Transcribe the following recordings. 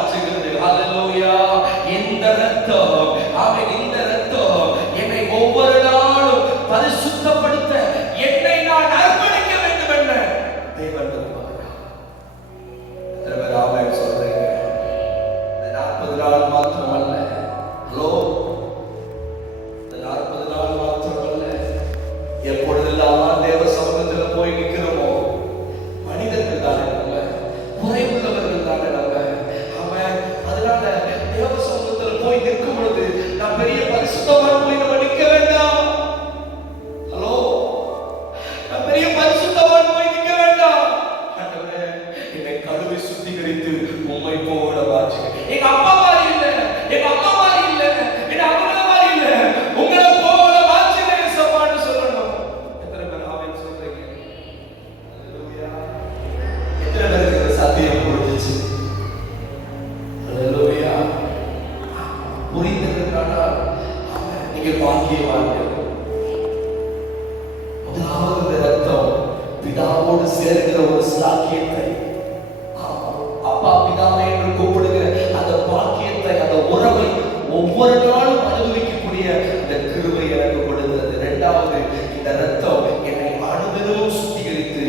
மாற்றுகிறது. ஹல்லேலூயா. இந்த இரத்தம், ஆமென், இந்த இரத்தம் என்னை ஒவ்வொரு நாளும் பரிசுத்தப்படுத்த என்னை நான் அர்ப்பணிக்க வேண்டும் என்ற தேவன் விரும்புகிறார். ஆமென் சொல்றீங்க. 40 நாள் மாத்திரமல்ல, ஹலோ, 40 நாள் மாத்திரமல்ல, எப்பொழுதெல்லாம் தேவ சமூகத்தில் போய் நிற்கிறோமோ, மனிதர்கள் தானே நம்ம, குறைவுள்ளவர்கள் தானே நம்ம. அவன் அதனால தேவ சமூகத்தில் போய் நிற்கும் பொழுது நான் பெரிய பரிசுத்தவான் போய் நம்ம நிற்க வேண்டாம். ஹலோ, நான் பெரிய பரிசுத்தவான் போய் நிற்க வேண்டாம். ஆண்டவரே, என்னை கழுவி சுத்திகரித்து உம்மை போல மாற்றுங்க. எங்க அப்பா மாதிரி இல்ல, எங்க அம்மா மாதிரி இல்ல, எங்க அம்மா மாதிரி இல்ல, உங்களை போல மாற்றுங்க ஏசப்பான்னு சொல்லணும். எத்தனை பேர் ஆமென் சொல்றீங்க? ஹல்லேலூயா. எத்தனை பேருக்கு சத்தியம் புரிஞ்சிச்சு? ஹல்லேலூயா. புரிந்ததற்கான நீங்க பாக்கியவான்கள். முதலாவது ரத்தம் பிதாவோடு சேர்க்கிற ஒரு சாக்கியத்தை, அப்பா பிதாவை என்று கூப்பிடுகிற அந்த பாக்கியத்தை, அந்த உறவை ஒவ்வொரு நாளும் அனுபவிக்கக்கூடிய அந்த கிருபை எனக்கு கொடுத்தது. இரண்டாவது, இந்த ரத்தம் என்னை அனுதினமும் சுத்திகரித்து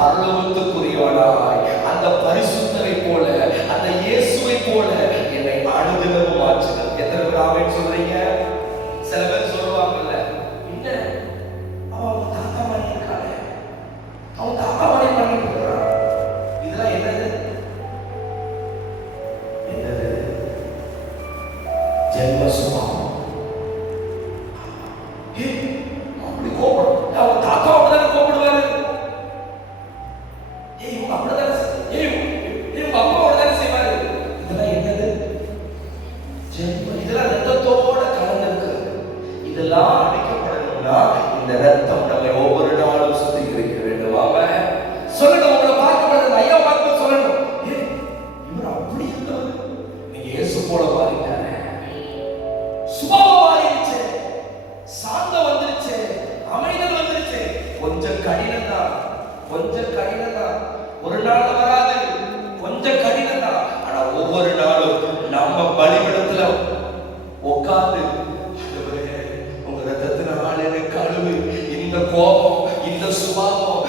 பரலோகத்துக்குரியவனாய் அந்த பரிசுத்தரை போல, அந்த இயேசுவை போல என்னை அனுதினமும் மாற்றினது. எத்தனை பேர் ஆமென் சொல்றீங்க? சில பேர் சொல்லுவாங்கல்ல, என்ன அவன் தாத்தா மாதிரி இருக்கானே, அவன் தாத்தா மாதிரி பண்ணிட்டு இருக்கிறான். இதெல்லாம் என்னது? என்னது? ஜென்ம சுபாவம். அப்படி கோபம், அவன் தாத்தா அப்படிதானே கோபப்படுவாரு. இவங்க அப்படிதானே, இவங்க அப்பா அப்படிதானே செய்வாரு. இதெல்லாம் என்னது? ஜென்ம. இதெல்லாம் ரத்தத்தோட கலந்திருக்கு. இதெல்லாம் அடிக்கப்படணும்னா இந்த ரத்தம் நம்மை ஒவ்வொரு நாளும் சுத்திகரிக்க வேண்டும். ஆமென். சொல்லணும், உங்களை பார்க்கப்படுறது, ஐயா பார்க்க சொல்லணும், இவர் அப்படி இருந்தவர், நீங்க இயேசு போல மாறிட்டாரு, சுபாவம் மாறிடுச்சு, சாந்தம் வந்துருச்சு, அமைதல் வந்துருச்சு. கொஞ்சம் கடினம் தான், கொஞ்சம் கடினம் தான், ஒரு நாள் வராது, கொஞ்சம் கடினம் தான். ஆனா ஒவ்வொரு நாளும் நம்ம பலிபீடத்துல உட்கார்ந்து, உங்க ரத்தத்தினால என்னை கழுவு, இந்த கோபம், இந்த சுபாவம்